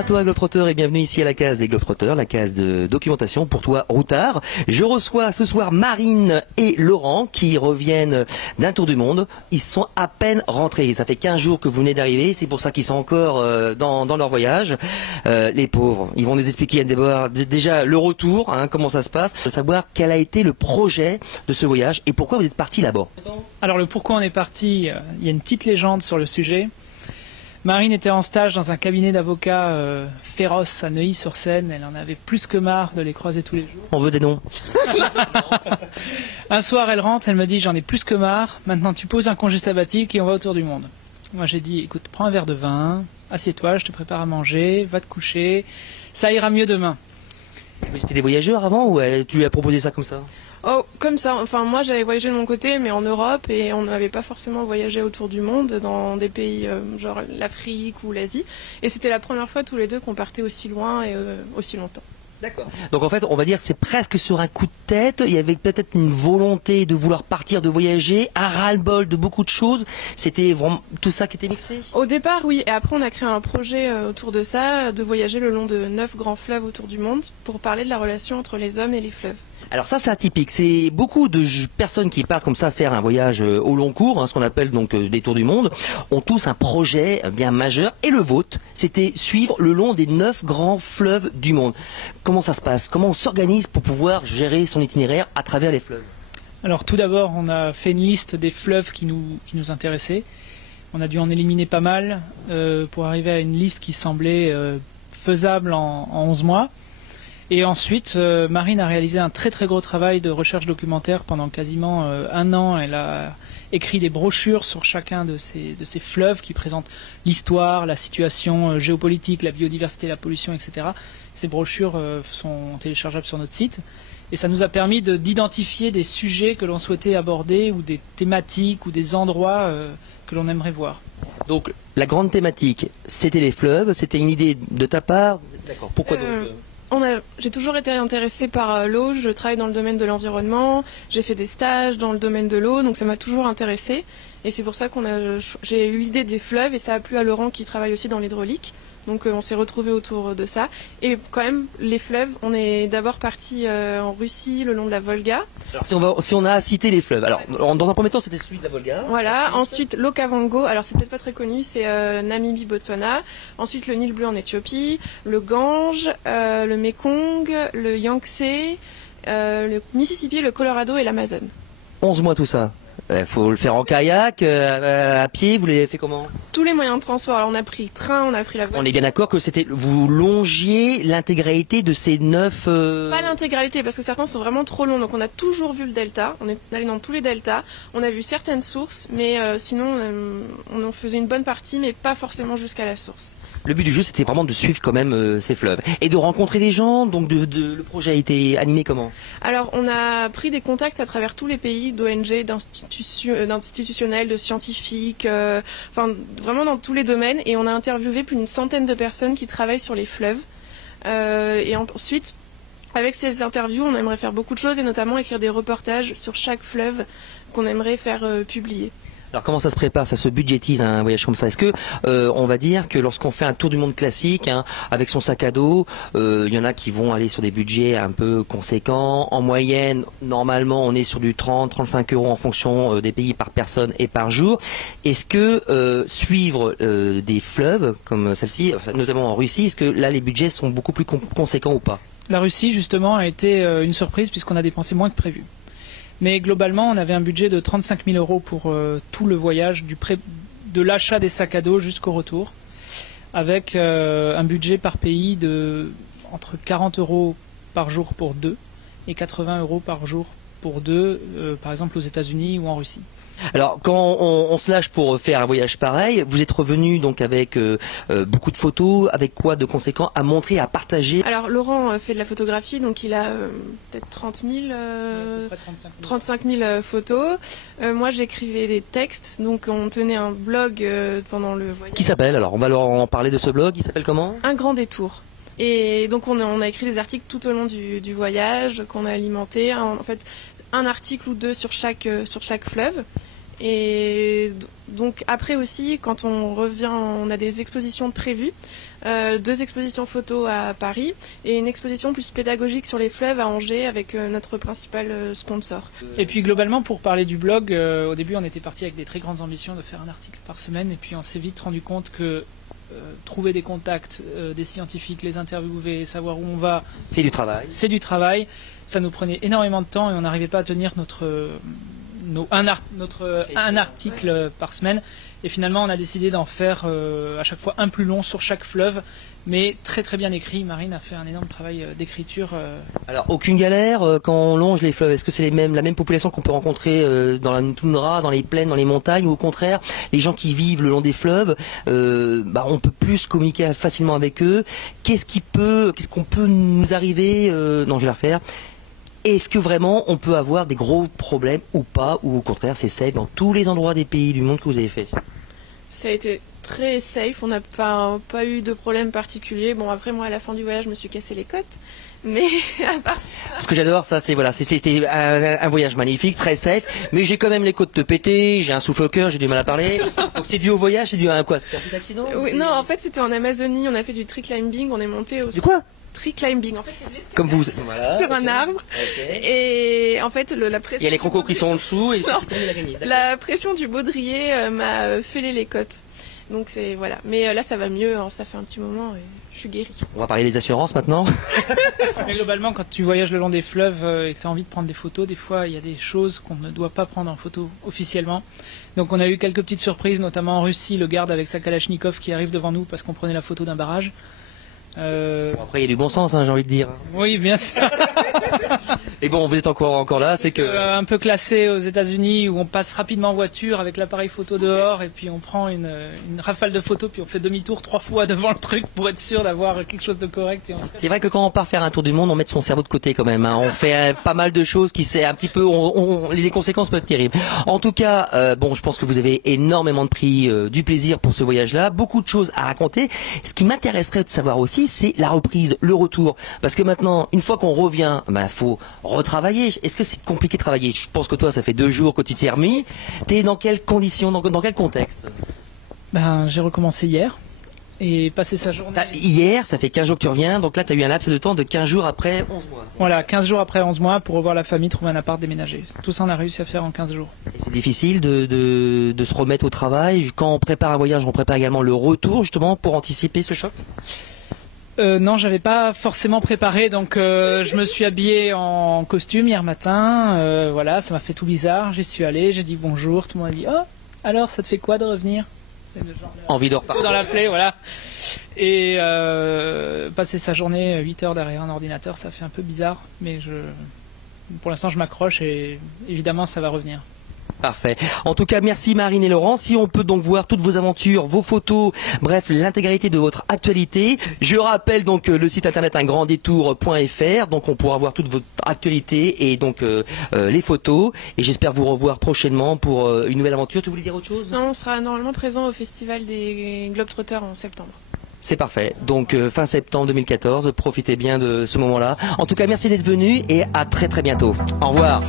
à toi Globetrotter et bienvenue ici à la case des Globetrotters, la case de documentation pour toi routard. Je reçois ce soir Marine et Laurent qui reviennent d'un tour du monde. Ils sont à peine rentrés, ça fait 15 jours que vous venez d'arriver, c'est pour ça qu'ils sont encore dans leur voyage. Les pauvres, ils vont nous expliquer déjà le retour, comment ça se passe, de savoir quel a été le projet de ce voyage et pourquoi vous êtes partis là-bas. Alors le pourquoi on est parti, il y a une petite légende sur le sujet. Marine était en stage dans un cabinet d'avocats féroce à Neuilly-sur-Seine. Elle en avait plus que marre de les croiser tous les jours. On veut des noms. Un soir, elle rentre, elle me dit « J'en ai plus que marre. Maintenant, tu poses un congé sabbatique et on va autour du monde. » Moi, j'ai dit « Écoute, prends un verre de vin, assieds-toi, je te prépare à manger, va te coucher. Ça ira mieux demain. » Vous étiez des voyageurs avant ou tu lui as proposé ça comme ça? Oh, comme ça. Enfin, moi, j'avais voyagé de mon côté, mais en Europe, et on n'avait pas forcément voyagé autour du monde, dans des pays genre l'Afrique ou l'Asie. Et c'était la première fois tous les deux qu'on partait aussi loin et aussi longtemps. D'accord. Donc en fait, on va dire c'est presque sur un coup de tête. Il y avait peut-être une volonté de vouloir partir, de voyager, un ras-le-bol de beaucoup de choses. C'était vraiment tout ça qui était mixé. Au départ, oui. Et après, on a créé un projet autour de ça, de voyager le long de 9 grands fleuves autour du monde, pour parler de la relation entre les hommes et les fleuves. Alors ça c'est atypique, c'est beaucoup de personnes qui partent comme ça faire un voyage au long cours, ce qu'on appelle donc des tours du monde, ont tous un projet bien majeur et le vôtre, c'était suivre le long des 9 grands fleuves du monde. Comment ça se passe? Comment on s'organise pour pouvoir gérer son itinéraire à travers les fleuves? Alors tout d'abord, on a fait une liste des fleuves qui nous intéressaient. On a dû en éliminer pas mal pour arriver à une liste qui semblait faisable en 11 mois. Et ensuite, Marine a réalisé un très très gros travail de recherche documentaire pendant quasiment un an. Elle a écrit des brochures sur chacun de ces fleuves qui présentent l'histoire, la situation géopolitique, la biodiversité, la pollution, etc. Ces brochures sont téléchargeables sur notre site. Et ça nous a permis d'identifier des sujets que l'on souhaitait aborder ou des thématiques ou des endroits que l'on aimerait voir. Donc la grande thématique, c'était les fleuves, c'était une idée de ta part. D'accord. Pourquoi donc J'ai toujours été intéressée par l'eau, je travaille dans le domaine de l'environnement, j'ai fait des stages dans le domaine de l'eau, donc ça m'a toujours intéressée. Et c'est pour ça j'ai eu l'idée des fleuves et ça a plu à Laurent qui travaille aussi dans l'hydraulique. Donc on s'est retrouvés autour de ça. Et quand même, les fleuves, on est d'abord parti en Russie, le long de la Volga. Alors si on a cité les fleuves, alors dans un premier temps c'était celui de la Volga. Voilà, ensuite l'Okavango, alors c'est peut-être pas très connu, c'est Namibie, Botswana. Ensuite le Nil bleu en Éthiopie, le Gange, le Mekong, le Yangtze, le Mississippi, le Colorado et l'Amazone. 11 mois tout ça. Faut le faire en kayak, à pied, vous l'avez fait comment? Tous les moyens de transport. Alors on a pris le train, on a pris la voiture. On est bien d'accord que vous longiez l'intégralité de ces 9... Pas l'intégralité, parce que certains sont vraiment trop longs. Donc on a toujours vu le delta, on est allé dans tous les deltas, on a vu certaines sources, mais sinon on en faisait une bonne partie, mais pas forcément jusqu'à la source. Le but du jeu, c'était vraiment de suivre quand même ces fleuves et de rencontrer des gens. Donc le projet a été animé comment? Alors on a pris des contacts à travers tous les pays, d'ONG, d'institutionnels, de scientifiques, enfin vraiment dans tous les domaines, et on a interviewé plus d'une centaine de personnes qui travaillent sur les fleuves. Et ensuite, avec ces interviews, on aimerait faire beaucoup de choses et notamment écrire des reportages sur chaque fleuve qu'on aimerait faire publier. Alors comment ça se prépare, ça se budgétise un voyage comme ça? Est-ce que on va dire que lorsqu'on fait un tour du monde classique, avec son sac à dos, il y en a qui vont aller sur des budgets un peu conséquents. En moyenne, normalement, on est sur du 30-35 € en fonction des pays par personne et par jour. Est-ce que suivre des fleuves comme celle-ci, notamment en Russie, est-ce que là les budgets sont beaucoup plus conséquents ou pas? La Russie, justement, a été une surprise puisqu'on a dépensé moins que prévu. Mais globalement, on avait un budget de 35 000 € pour tout le voyage, de l'achat des sacs à dos jusqu'au retour, avec un budget par pays de entre 40 € par jour pour 2 et 80 € par jour pour 2, par exemple aux États-Unis ou en Russie. Alors quand on se lâche pour faire un voyage pareil, vous êtes revenu donc avec beaucoup de photos, avec quoi de conséquent à montrer, à partager? Alors Laurent fait de la photographie, donc il a peut-être 35 000 photos. Moi j'écrivais des textes, donc on tenait un blog pendant le voyage. Qui s'appelle, alors on va leur en parler de ce blog, il s'appelle comment? Un grand détour. Et donc on a écrit des articles tout au long du voyage qu'on a alimenté, en fait un article ou deux sur chaque fleuve. Et donc après aussi, quand on revient, on a des expositions prévues. 2 expositions photos à Paris et une exposition plus pédagogique sur les fleuves à Angers avec notre principal sponsor. Et puis globalement, pour parler du blog, au début on était parti avec des très grandes ambitions de faire un article par semaine, et puis on s'est vite rendu compte que trouver des contacts, des scientifiques, les interviewer, savoir où on va, c'est du travail. C'est du travail. Ça nous prenait énormément de temps et on n'arrivait pas à tenir un article par semaine. Et finalement, on a décidé d'en faire à chaque fois un plus long sur chaque fleuve, mais très très bien écrit. Marine a fait un énorme travail d'écriture. Alors, aucune galère quand on longe les fleuves? Est-ce que c'est la même population qu'on peut rencontrer dans la toundra, dans les plaines, dans les montagnes, ou au contraire, les gens qui vivent le long des fleuves, on peut plus communiquer facilement avec eux? Qu'est-ce qu'on peut nous arriver? Non, je vais la refaire. Est-ce que vraiment on peut avoir des gros problèmes ou pas, ou au contraire c'est safe dans tous les endroits des pays du monde que vous avez fait? Ça a été très safe, on n'a pas eu de problème particulier. Bon, après moi à la fin du voyage je me suis cassé les côtes, mais à part ça... Ce que j'adore, ça c'est c'était un voyage magnifique, très safe, mais j'ai quand même les côtes de péter, j'ai un souffle au cœur, j'ai du mal à parler. Donc c'est dû au voyage, c'est dû à quoi? C'était un petit accident? Oui, non, en fait c'était en Amazonie, on a fait du tree climbing, on est monté au... Du quoi? Tree climbing, en fait c'est de l'escalade comme vous, voilà, sur un arbre, et en fait la pression... Il y a les crocos qui sont en dessous, et la pression du baudrier m'a fêlé les côtes. Donc c'est voilà, mais là ça va mieux, hein, ça fait un petit moment et je suis guérie. On va parler des assurances maintenant. Mais globalement, quand tu voyages le long des fleuves et que tu as envie de prendre des photos, des fois il y a des choses qu'on ne doit pas prendre en photo officiellement. Donc on a eu quelques petites surprises, notamment en Russie, le garde avec sa Kalachnikov qui arrive devant nous parce qu'on prenait la photo d'un barrage. Bon, après il y a du bon sens, hein, j'ai envie de dire. Oui, bien sûr. Et bon, vous êtes encore là, c'est que... un peu classé aux États-Unis où on passe rapidement en voiture avec l'appareil photo dehors et puis on prend une rafale de photos puis on fait demi-tour 3 fois devant le truc pour être sûr d'avoir quelque chose de correct. C'est vrai que quand on part faire un tour du monde, on met son cerveau de côté quand même. Hein. On fait pas mal de choses qui c'est un petit peu... les conséquences peuvent être terribles. En tout cas, je pense que vous avez énormément pris du plaisir pour ce voyage-là. Beaucoup de choses à raconter. Ce qui m'intéresserait de savoir aussi, c'est la reprise, le retour. Parce que maintenant, une fois qu'on revient, faut retravailler. Est-ce que c'est compliqué de travailler? Je pense que toi, ça fait 2 jours que tu t'es remis. T'es dans quelles conditions, dans quel contexte? J'ai recommencé hier et passé sa journée. Hier, ça fait 15 jours que tu reviens, donc là, tu as eu un laps de temps de 15 jours après 11 mois. Voilà, 15 jours après 11 mois pour revoir la famille, trouver un appart, déménager. Tout ça, on a réussi à faire en 15 jours. Et c'est difficile de se remettre au travail. Quand on prépare un voyage, on prépare également le retour, justement, pour anticiper ce choc? Non, j'avais pas forcément préparé, donc je me suis habillé en costume hier matin. Voilà, ça m'a fait tout bizarre. J'y suis allé, j'ai dit bonjour, tout le monde a dit oh, alors ça te fait quoi de revenir? Envie de repartir dans la plaie, voilà. Et passer sa journée 8 heures derrière un ordinateur, ça fait un peu bizarre, mais pour l'instant je m'accroche et évidemment ça va revenir. Parfait. En tout cas, merci Marine et Laurent. Si on peut donc voir toutes vos aventures, vos photos, bref, l'intégralité de votre actualité. Je rappelle donc le site internet ungranddetour.fr. Donc on pourra voir toute votre actualité et donc les photos. Et j'espère vous revoir prochainement pour une nouvelle aventure. Tu voulais dire autre chose? Non, on sera normalement présent au Festival des Globetrotters en septembre. C'est parfait. Donc fin septembre 2014. Profitez bien de ce moment-là. En tout cas, merci d'être venu et à très très bientôt. Au revoir.